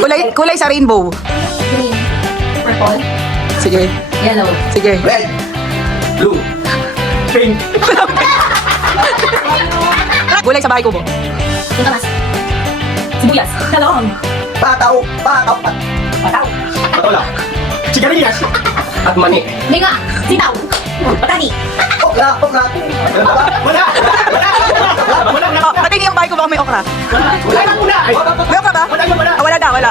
Kulay sa rainbow. Green. Purple. Sige. Yellow. Sige. Red. Blue. Pink. Kulay sa bahay ko po. Singkamas. Sibuyas. Talong. Pataw. Pataw. Pataw. Patola. Sigarilyas. At mani. Linga. Sitaw. Patani. Okra. Okra. Wala. Oh, patingin yung bahay ko baka may okra. Wala na muna. May okra ba? Wala. Ah, wala daw, wala.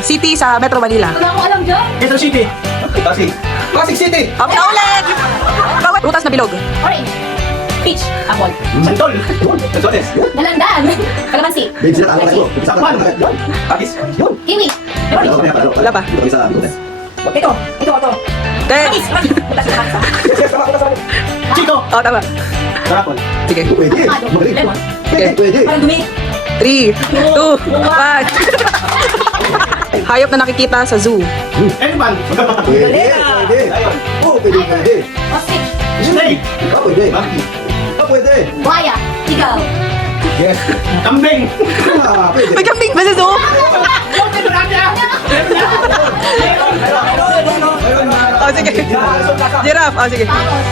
City sa Metro Manila. Wala akong alam dyan. Quezon City. Pasig City. Up na ulit! Rutas na bilog. Orange. Peach. Apple. Santol. Santones. Dalandan. Kalamansi. Sakpan. Agis. Yun. Kiwi. Wala pa. Ito. Ten. Chico. Oh, tama. Karapol. Sige. Pwede. Lemon. Pwede. Parang dumi. 3, 2, 1. Hayop na nakikita sa zoo. Elephant. Pwede. Lion. Oh, pwede. Ostrich. Snake. Pwede. Monkey. Pwede. Buhaya. Ikaw. Yes. Kambing. Pwede. May kambing ba sa zoo? Oh, sige. Giraffe. Oh, sige. Tapos.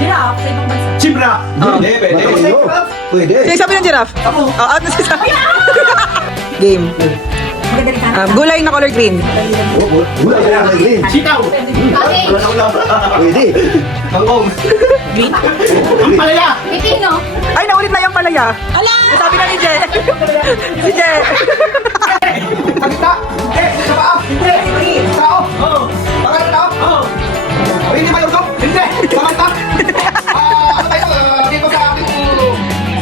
Giraffe. Sa ibang bansa. Chibra. Pwede. Pwede. Sige, sabi ng giraffe. Oh, out na siya. Game. Maganda rin ka. Gulay na color green. Sitaw. Okay. Pwede. Kangkong. Green? Ang palaya. Pipino. Ay, naulit na yung palaya. Ala! Sabi na ni Je. Si Je. Pagkita. Sa paa. Hindi. Tao. Oo. Bakit tao? Oo. Hindi ba yung top? Hindi. Samanta. Ano tayo? Dito sa ating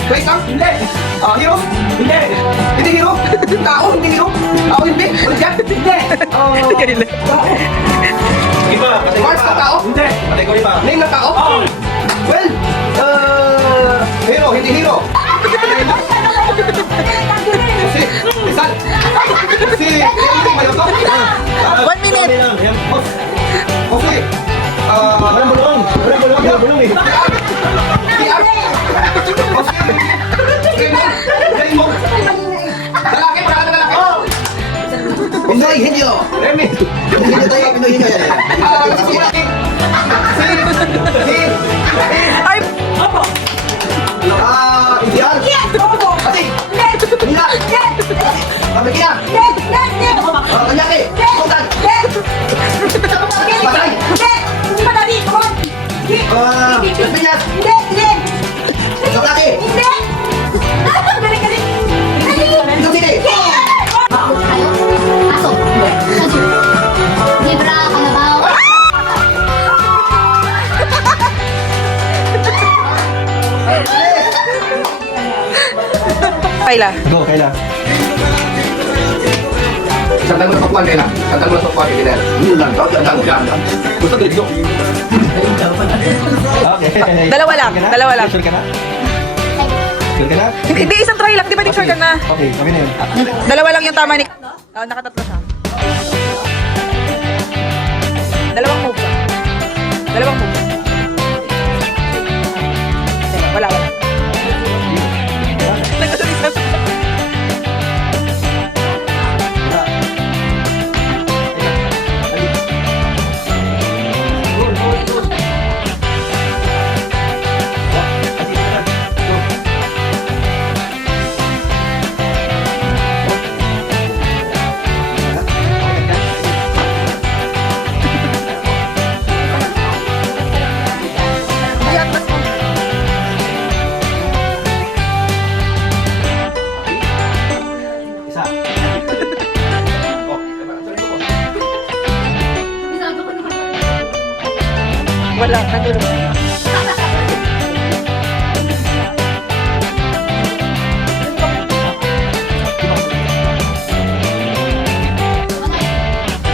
place lang? Hindi. Hero? Hindi. Hindi hero? Tao? Hindi hero? Tao hindi? Ulit yan? Hindi. Kanila. Iba. Parts ng tao? Hindi. Category pa. Name ng tao? Oo. Well, hero, hindi hero. Si Rizal. Si Mayoto. 1 minute. Okay. Bulong. Bulong eh. Raymond. Lalaki, pangalan ng lalaki. Pinoy Henyo! Remy. Hindi tayo Pinoy Henyo yan. Ay, Indian! Ati! Mila! Pamilya! Kanyaki! Sultan! Patay! Pinas! Sokati! Ito sini! Ayaw. Aso. Sadyo. Zebra. Kalabaw. Kayla. Go, Kayla. Santang mo sa kuwan, Kayla. Santang mo sa kuwan, Kayla. Gusto dito. Okay. Dalawa lang. Sure ka na? Sure ka na? Hindi, isang try lang. Di ba di sure ka na? Okay, kami na yun. Dalawa lang yung tama ni... nakatatlo siya. Dalawang move siya. Dalawang move. Wala. Nagkasulisan. Isa. Wala. Nagulong.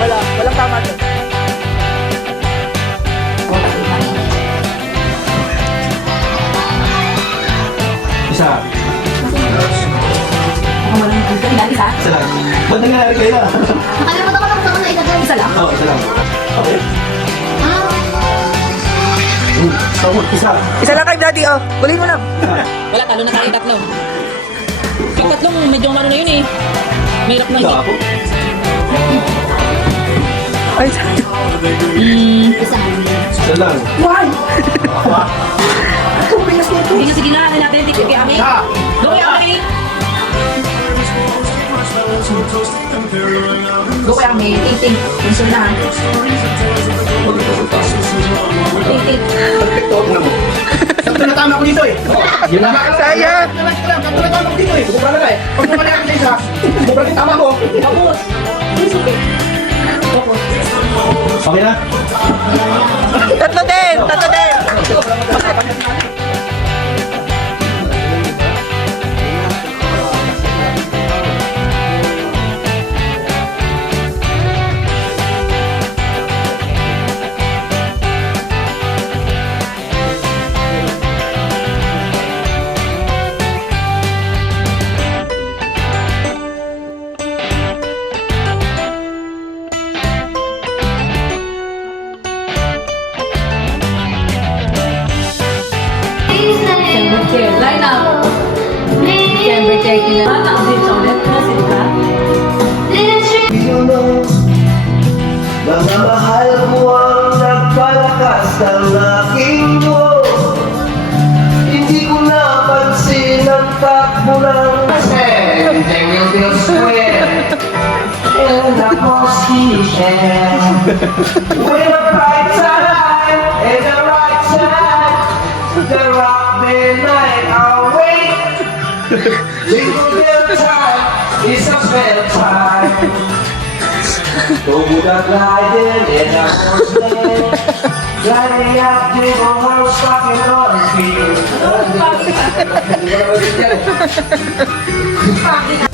Wala. Walang tama doon. Isa. Isa. Isa lang. Ba't nangyari kayo na? Nakalimutan ko lang sa mga itagay. Isa lang. Oo, isa lang. Okay. So, isa. Isa lang kay daddy, oh. Bulin mo lang. Wala, talo na tayo tatlo. Yung tatlong medyo ano na yun eh. Mahirap na yun. Ay, Isa. Isa lang. sige na, sige na. Ano natin? Tikip kay Ami. Go kay Ami. Go kay Ami. Ting-ting. Pension na. Ting-ting. Perfecto. Tingnan mo. Sakto na tama ko dito eh. Yun na. Sayang. Sakto na tama ko dito eh. Bukura na lang eh. Pag bumali ako sa isa, bukura din tama ko. Tapos. Okay na? Tatlo din. Tatlo din. Line up. December 13 na. Ano din sa ulit? Kasi ka? You know, mga mahal ko ang nagpalakas ng aking Diyos. Hindi ko napansin ang takbo ng they will be square and the position. With the right side and the right side, the rock the night away. Jingle bell time is a spell time. Go the gliding in a horseman, gliding up the horse, rocking on his feet.